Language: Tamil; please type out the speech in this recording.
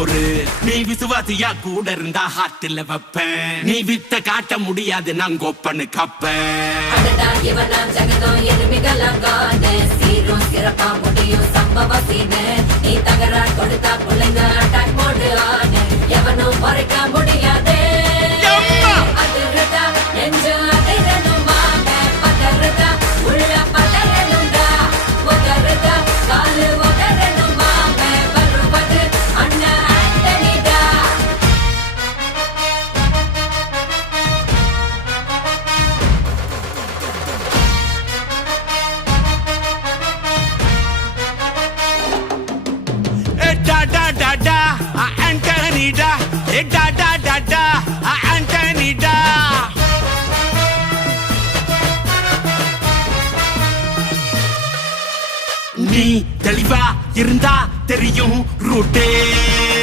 பொறு. நீ விசுவாசியா கூட இருந்தா ஹார்ட்ல வைப்பேன். நீ வித்த காட்ட முடியாது நான் கோப்பனு கப்பேன். இவனாம் ஜெகதம் எருமிகளாங்கான சீரும் சிறப்பா முடியும் சம்பவ சீனு. நீ தகராறு கொடுத்தா பிள்ளைங்க அட்டாக் மோடு ஆனு. எவனும் மறைக்க முடியாதே. அதிர்றதா நெஞ்சு அதிரணுமாங்க. பதறதா உள்ள பதறணுண்டா. உதறதா காலு உதறணுமாங்க. வருவது அண்ணன் ஆண்டனிடா. Antonida, Antonida. நீ தெளிவா இருந்தா தெரியும் ரூட்டே.